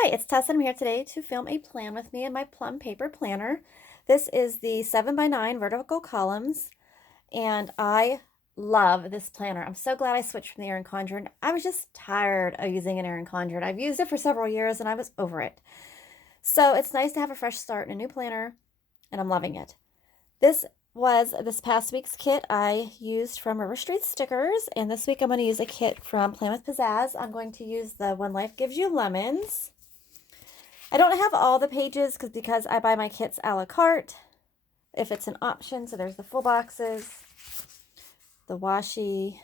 Hi, it's Tess and I'm here today to film a plan with me in my Plum paper planner. This is the 7x9 vertical columns and I love this planner. I'm so glad I switched from the Erin Condren. I was just tired of using an Erin Condren. I've used it for several years and I was over it. So it's nice to have a fresh start in a new planner and I'm loving it. This was this past week's kit I used from River Street Stickers, and this week I'm going to use a kit from Plan With Pizazz. I'm going to use the When Life Gives You Lemons. I don't have all the pages because I buy my kits a la carte if it's an option. So there's the full boxes, the washi,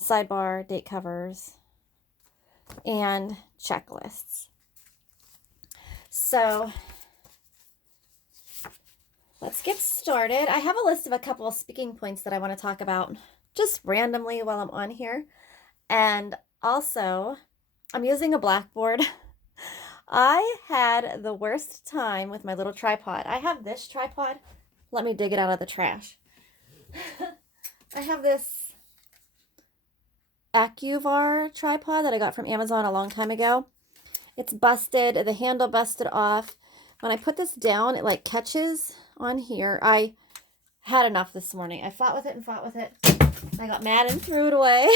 sidebar, date covers, and checklists. So let's get started. I have a list of a couple of speaking points that I want to talk about just randomly while I'm on here. And also, I'm using a blackboard. I had the worst time with my little tripod. I have this tripod. Let me dig it out of the trash. I have this AccuVar tripod that I got from Amazon a long time ago. It's busted. The handle busted off. When I put this down, it like catches on here. I had enough this morning. I fought with it and fought with it. I got mad and threw it away.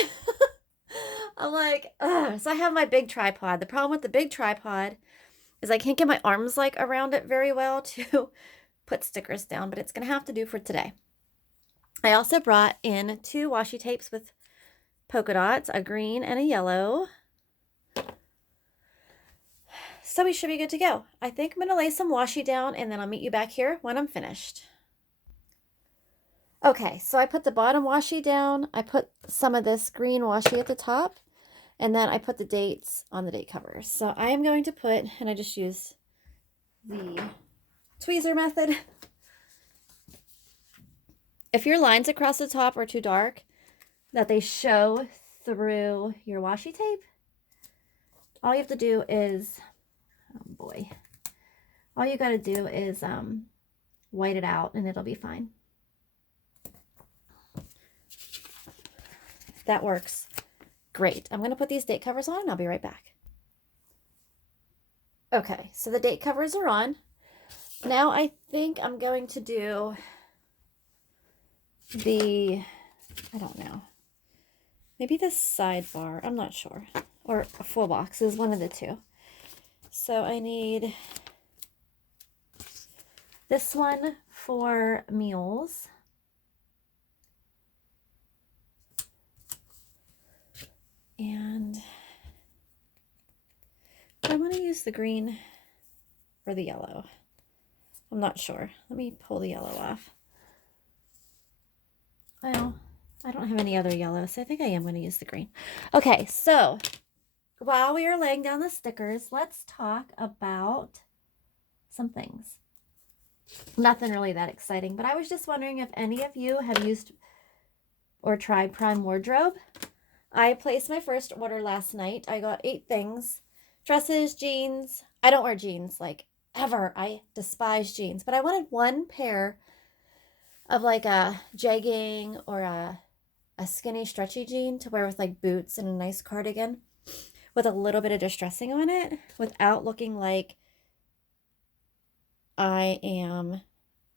I'm like, ugh. So I have my big tripod. The problem with the big tripod is I can't get my arms like around it very well to put stickers down, but it's going to have to do for today. I also brought in 2 washi tapes with polka dots, a green and a yellow. So we should be good to go. I think I'm going to lay some washi down and then I'll meet you back here when I'm finished. Okay, so I put the bottom washi down. I put some of this green washi at the top, and then I put the dates on the date covers. So I am going to put, and I just use the tweezer method. If your lines across the top are too dark, that they show through your washi tape, all you have to do is, oh boy, all you got to do is white it out and it'll be fine. That works great. I'm going to put these date covers on and I'll be right back. Okay, so the date covers are on. Now I think I'm going to do I don't know, maybe the sidebar. I'm not sure. Or a full box is one of the two. So I need this one for mules. And I want to use the green or the yellow. I'm not sure. Let me pull the yellow off. Well, I don't have any other yellow, so I think I am going to use the green. Okay, so while we are laying down the stickers, let's talk about some things. Nothing really that exciting, but I was just wondering if any of you have used or tried Prime Wardrobe. I placed my first order last night. I got 8 things. Dresses, jeans. I don't wear jeans, like, ever. I despise jeans. But I wanted one pair of, like, a jegging or a skinny, stretchy jean to wear with, like, boots and a nice cardigan with a little bit of distressing on it without looking like I am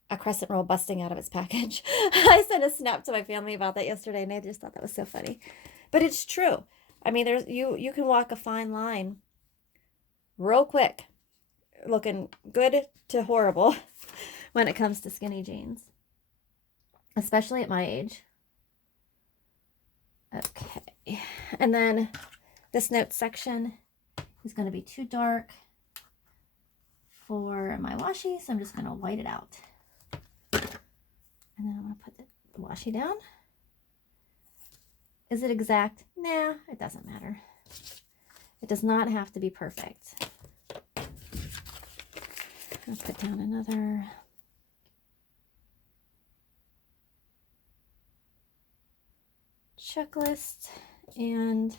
a crescent roll busting out of its package. I sent a snap to my family about that yesterday, and they just thought that was so funny. But it's true. I mean, there's you can walk a fine line real quick, looking good to horrible when it comes to skinny jeans, especially at my age. Okay, and then this notes section is going to be too dark for my washi, so I'm just going to white it out. And then I'm going to put the washi down. Is it exact? Nah, it doesn't matter. It does not have to be perfect. I'll put down another checklist and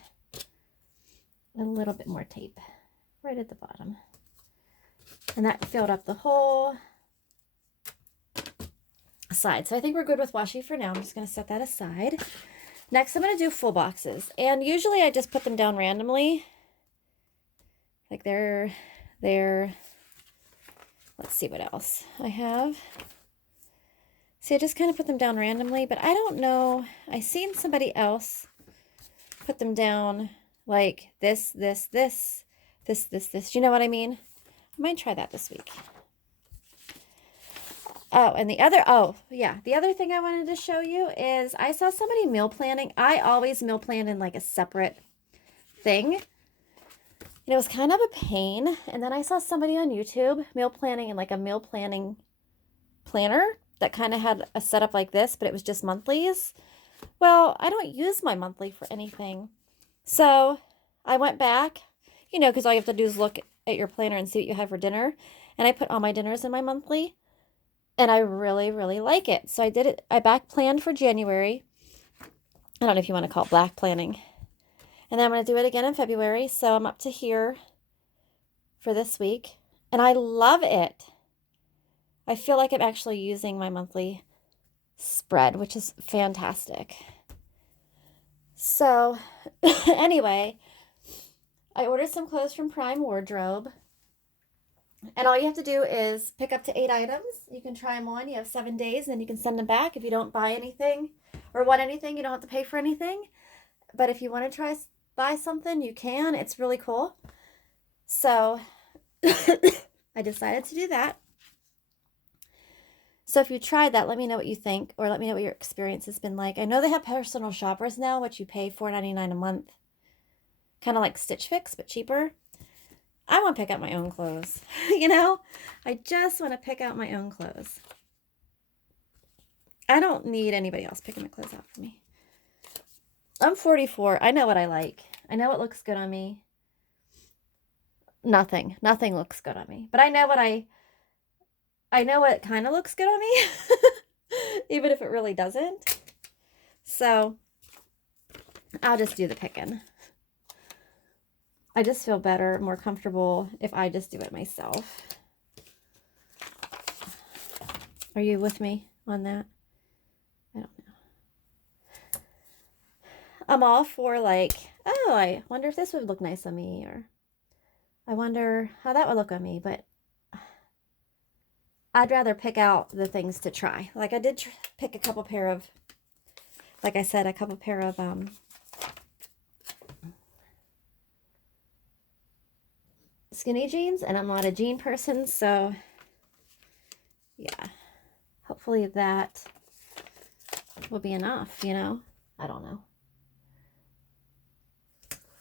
a little bit more tape right at the bottom. And that filled up the whole side. So I think we're good with washi for now. I'm just going to set that aside. Next, I'm going to do full boxes. And usually I just put them down randomly. Like they're, let's see what else I have. See, I just kind of put them down randomly, but I don't know. I seen somebody else put them down like this. You know what I mean? I might try that this week. Oh, and the other thing I wanted to show you is I saw somebody meal planning. I always meal plan in like a separate thing. And it was kind of a pain. And then I saw somebody on YouTube meal planning in like a meal planning planner that kind of had a setup like this, but it was just monthlies. Well, I don't use my monthly for anything. So I went back, you know, because all you have to do is look at your planner and see what you have for dinner. And I put all my dinners in my monthly. And I really, really like it. So I did it. I back planned for January. I don't know if you want to call it black planning. And then I'm going to do it again in February. So I'm up to here for this week. And I love it. I feel like I'm actually using my monthly spread, which is fantastic. So anyway, I ordered some clothes from Prime Wardrobe. And all you have to do is pick up to 8 items. You can try them on. You have 7 days, and then you can send them back. If you don't buy anything or want anything, you don't have to pay for anything. But if you want to buy something, you can. It's really cool. So I decided to do that. So if you tried that, let me know what you think, or let me know what your experience has been like. I know they have personal shoppers now, which you pay $4.99 a month. Kind of like Stitch Fix, but cheaper. I want to pick out my own clothes. You know, I just want to pick out my own clothes. I don't need anybody else picking my clothes out for me. I'm 44. I know what I like. I know what looks good on me. Nothing looks good on me. But I know what kind of looks good on me. Even if it really doesn't. So I'll just do the picking. I just feel better, more comfortable if I just do it myself. Are you with me on that? I don't know. I'm all for like, oh, I wonder if this would look nice on me, or I wonder how that would look on me, but I'd rather pick out the things to try. Like I did pick a couple pair of, like I said, a couple pair of skinny jeans, and I'm not a jean person, so yeah, hopefully that will be enough, you know. I don't know.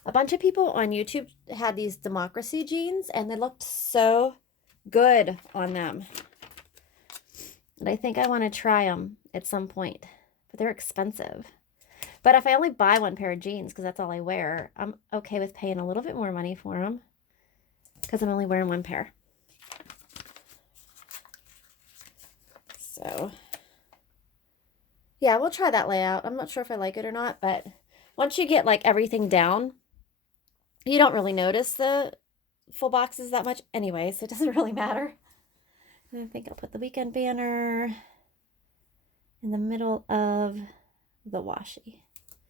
A bunch of people on YouTube had these democracy jeans, and they looked so good on them, and I think I want to try them at some point, but they're expensive. But if I only buy one pair of jeans, because that's all I wear, I'm okay with paying a little bit more money for them, because I'm only wearing one pair. So, yeah, we'll try that layout. I'm not sure if I like it or not, but once you get like everything down, you don't really notice the full boxes that much anyway, so it doesn't really matter. And I think I'll put the weekend banner in the middle of the washi.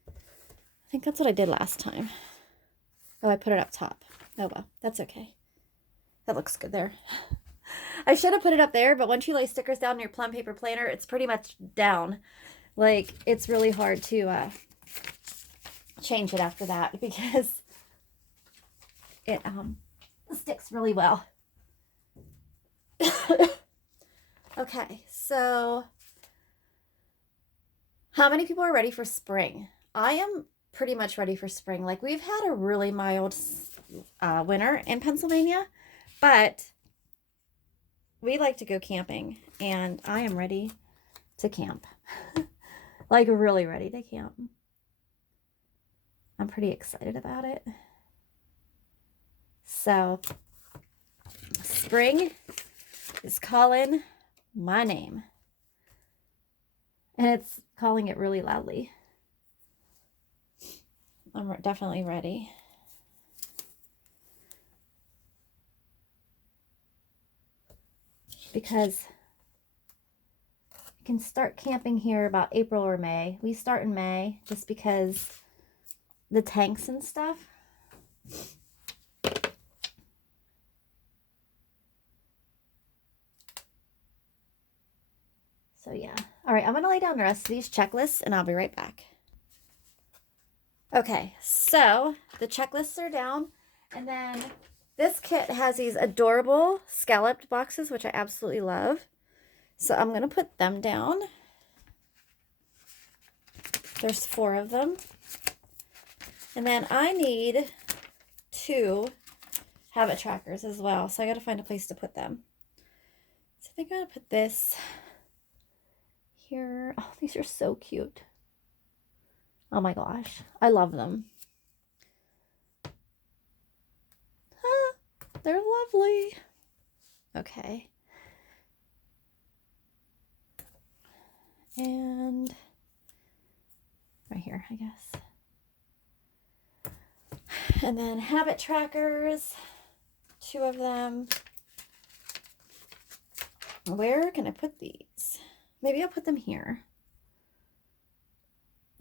I think that's what I did last time. Oh, I put it up top. Oh, well, that's okay. That looks good there. I should have put it up there, but once you lay stickers down in your Plum paper planner, it's pretty much down. Like, it's really hard to change it after that because it sticks really well. Okay, so how many people are ready for spring? I am pretty much ready for spring. Like, we've had a really mild winter in Pennsylvania, but we like to go camping, and I am ready to camp. Like, really ready to camp. I'm pretty excited about it. So, spring is calling my name. And it's calling it really loudly. I'm definitely ready. Because you can start camping here about April or May. We start in May just because the tanks and stuff. lay down the rest of these checklists and I'll be right back. Okay, so the checklists are down, and then this kit has these adorable scalloped boxes, which I absolutely love. So I'm going to put them down. There's 4 of them. And then I need 2 habit trackers as well. So I got to find a place to put them. So I think I'm going to put this here. Oh, these are so cute. Oh my gosh. I love them. Ah, they're lovely. Okay. And right here, I guess. And then habit trackers, 2 of them. Where can I put these? Maybe I'll put them here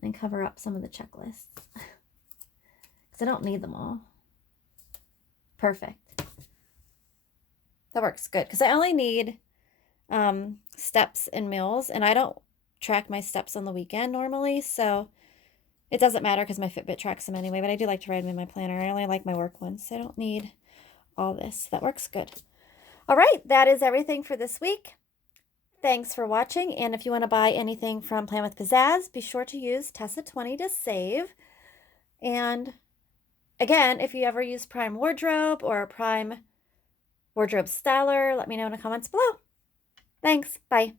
and cover up some of the checklists because I don't need them all. Perfect. That works good because I only need steps and meals, and I don't track my steps on the weekend normally, so it doesn't matter because my Fitbit tracks them anyway, but I do like to write them in my planner. I only like my work ones, so I don't need all this. That works good. All right, that is everything for this week. Thanks for watching, and if you want to buy anything from Plan With Pizazz, be sure to use Tessa20 to save. And again, if you ever use Prime Wardrobe or Prime Wardrobe Styler, let me know in the comments below. Thanks. Bye.